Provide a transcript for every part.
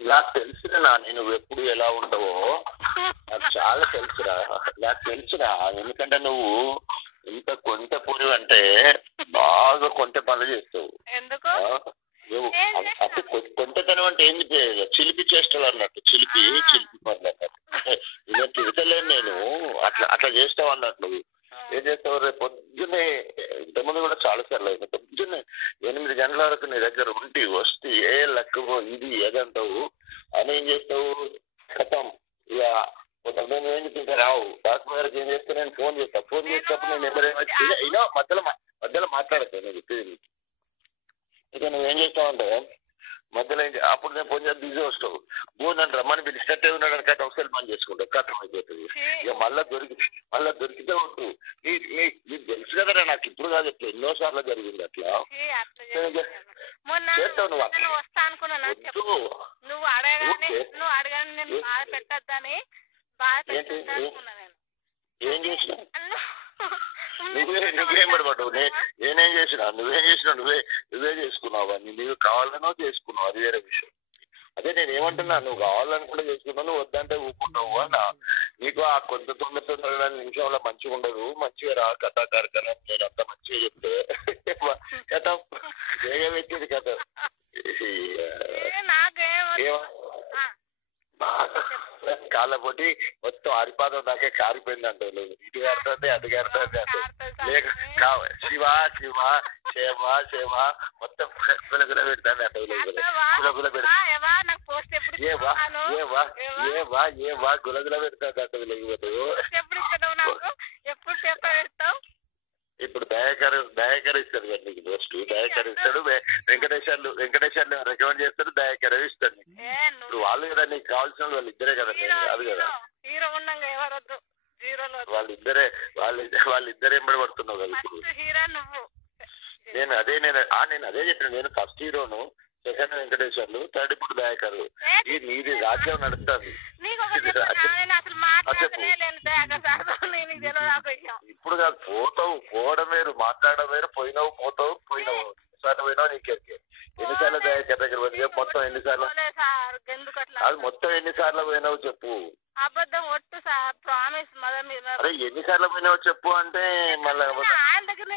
నాకు తెలుసురా నువ్వు ఎప్పుడు ఎలా ఉంటావో నాకు చాలా తెలుసురా. నాకు తెలుసురా, ఎందుకంటే నువ్వు ఇంత కొంట పూరి అంటే బాగా కొంట పనులు చేస్తావు. నువ్వు అంటే కొంటతనం అంటే ఏంది, చిలిపి చేష్టలు అన్నట్టు, చిలిపి పనులు అన్నట్టు. నేను తిడతలేను నేను, అట్లా చేస్తావు అన్నట్టు. నువ్వు ఏం చేస్తావు, రేపు పొద్దున్నే ఇంతకుముందు కూడా చాలా సార్లు అయింది, పొద్దున్నే 8 గంటల వరకు నీ దగ్గర ఉండి వస్తే ఏ లెక్కవో ఇది ఏదంటావు అని ఏం చేస్తావు, కథం ఇక నేను ఏం చెప్పింటే రావు డాక్టర్ గారికి ఏం చేస్తే నేను ఫోన్ చేసేటప్పుడు నేను నెంబర్ ఏమో మధ్యలో మాట్లాడతాను. నేను చెప్పేది ఇక నువ్వేం చేస్తావంటే మధ్యలో అప్పుడు నేను ఫోన్ చేసి బిజీ వస్తావు, నన్ను రమ్మని పిలిచినట్టే ఉన్నాడు కట్ట ఒకసారి పని చేసుకుంటావు, కట్టం అయిపోతుంది. ఇక మళ్ళా దొరికితే ఉంటు నీకు తెలుసు కదరా, నాకు ఇప్పుడు కాదు ఎట్లా ఎన్నోసార్లు జరిగింది అట్లా చేస్తావు నువ్వు. ఏం చేసినా నువ్వేం పడబడ్డావు, నేనేం చేసినా నువ్వేం నువ్వే చేసుకున్నావు అని, నువ్వు కావాలనో చేసుకున్నావు, అది వేరే విషయం. అదే నేను ఏమంటున్నా, నువ్వు కావాలని కూడా చేసుకున్నావు, నువ్వు వద్దంటే ఊపుకుంటావు అన్న. నీకు ఆ కొంత 9 నిమిషంలో మంచిగా ఉండదు, మంచిగా రా కథా కార్యక్రమం నేను అంత మంచిగా చెప్తే కథ వేగం పెట్టింది కథ. కాళ్ళ పోటీ మొత్తం అరిపాదం దాకా కారిపోయింది అంటే లేదు, ఇటు కడుతుంది అటు కడుతుంది అంటే లేక శివ మొత్తం గులగుల పెడతాను అంటే గులగుల గులగుల పెడతాను అంటే లేకపోతే ఇప్పుడు దయాకర్ ఇస్తాడు కదా నీకు పోస్ట్, దయాకర్ ఇస్తాడు, వెంకటేశ్వర్లు రికమెండ్ చేస్తాడు, దయాకర్ ఇస్తాడు. ఇప్పుడు వాళ్ళు కదా నీకు కావాల్సిన వాళ్ళు ఇద్దరే కదా, నేను కాదు కదా. వాళ్ళిద్దరే ఎంబడి పడుతున్నావు కదా ఇప్పుడు. నేను అదే చెప్పిన, నేను ఫస్ట్ హీరోను, సెకండ్ వెంకటేశ్వర్లు, థర్డ్ ఇప్పుడు దయాకర్. నీది రాజ్యం నడుస్తుంది. ఇప్పుడు కాదు, పోవడం వేరు, మాట్లాడడం వేరు. పోయినావు ఎన్నిసార్లు పోయినావు నీకెరికే, ఎన్నిసార్లు దయాకర్ దగ్గర పోయినా మొత్తం ఎన్నిసార్లు, అది మొత్తం ఎన్నిసార్లు పోయినావు చెప్పు. అరే ఎన్నిసార్లు పోయినావు చెప్పు అంటే మళ్ళీ ఆయన దగ్గర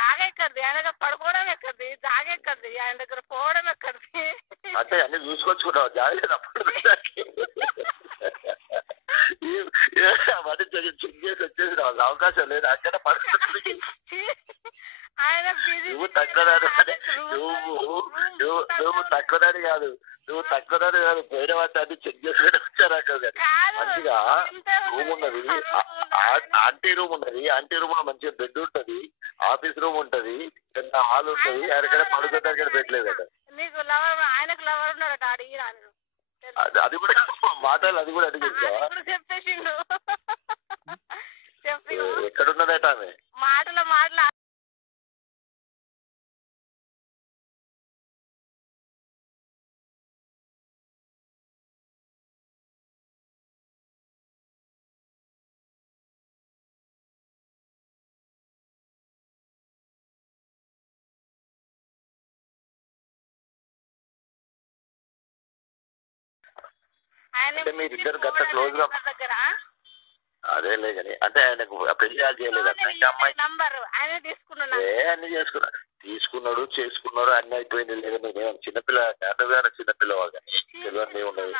జాగా ఎక్కడిది, ఆయన దగ్గర పడుకోవడం ఎక్కడిది, జాగా ఎక్కడిది, ఆయన దగ్గర పోవడం ఎక్కడిది అంటే అన్ని చూసుకొచ్చుకున్నావు, జాగ్రత్త అవన్నీ చెక్ చేసి వచ్చేసి అవకాశం లేదు అక్కడ పడుతుంది. నువ్వు తక్కువదాని కాదు, పోయిన వాటి అన్ని చెక్ చేసుకుని వచ్చారా కదా. మంచిగా రూమ్ ఉన్నది, ఆంటీ రూమ్ ఉన్నది, ఆంటీ రూమ్ లో మంచిగా బెడ్ ఉంటది, ఆఫీస్ రూమ్ ఉంటది, పెద్ద హాల్ ఉంటది, ఎక్కడైనా పడుకోవడానికి పెట్టలేదు కదా. అది కూడా మాటలు, అది కూడా అడిగిందా, ఎక్కడున్నదట ఆమె మాటల అంటే మీరిద్దరు గత క్లోజ్ గా అదేలే కానీ, అంటే ఆయనకు పెళ్లి చేయలేదు అమ్మాయి అన్ని తీసుకున్నాడు చేసుకున్నాడు అన్ని అయిపోయింది. లేదా నేను చిన్నపిల్ల నాన్నగారు చిన్నపిల్లవా కానీ తెలియని ఉన్నది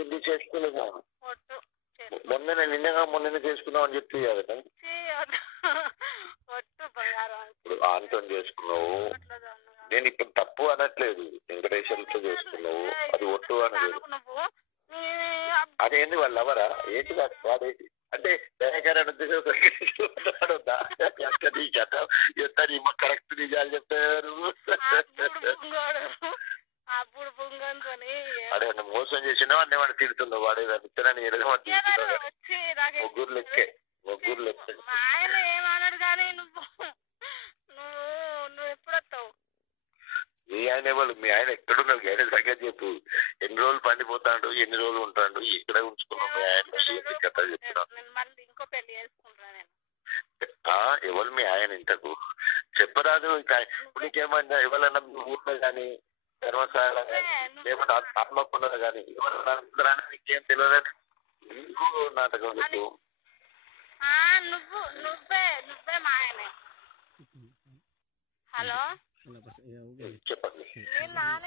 ఏంటి చేసుకోలేదు. మొన్న చేసుకున్నావు అని చెప్తే కదా, ఇప్పుడు ఆంతో చేసుకున్నావు. నేను ఇప్పుడు తప్పు అనట్లేదు, వెంకటేశ్వర్లతో చేసుకున్నావు, అది ఒట్టు అనలేదు. అదేంది వాళ్ళు ఎవరా ఏంటి వాడేంటి అంటే దయాకర్ కరెక్ట్ నిజాలు చెప్తారు. అదే మోసం చేసినా అన్నీ వాడు తిడుతున్నావు, వాడే ఇతరాన్ని ముగ్గురు లెక్కే. మీ ఆయన ఎవరు, మీ ఆయన ఎక్కడున్నారు, ఆయన సంగతి చెప్పు. ఎన్ని రోజులు పండిపోతాడు, ఎన్ని రోజులు ఉంటాడు, ఇక్కడ ఉంచుకున్నావు మీ ఆయన కథ చెప్తున్నావు. ఎవరు మీ ఆయన ఇంతకు చెప్పరాదు. ఇప్పుడు నీకేమైనా ఎవరన్నా ఊర్లో కానీ ధర్మశాల లేకుంటే ఆత్మకున్నది కానీ ఎవరు అనుకుంటారని నీకేం తెలియదని ఎందుకు నాటకం నీకు నువ్వే మా ఆయనే. హలో చెప్పండి. నేను నాన్న